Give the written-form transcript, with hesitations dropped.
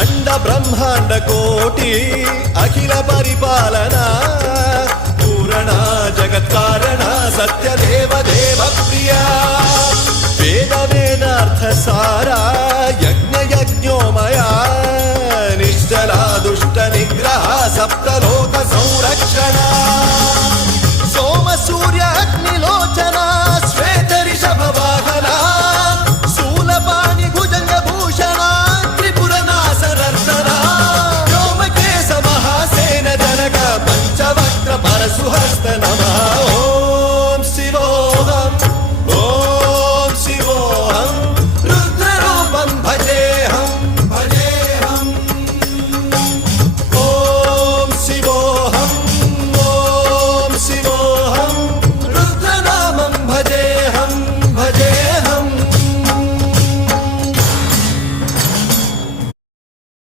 अंड ब्रह्मांड कोटि अखिल परिपालना पूरणा जगत्कारणा सत्यदेव देव प्रिया वेद वेदार्थ सारा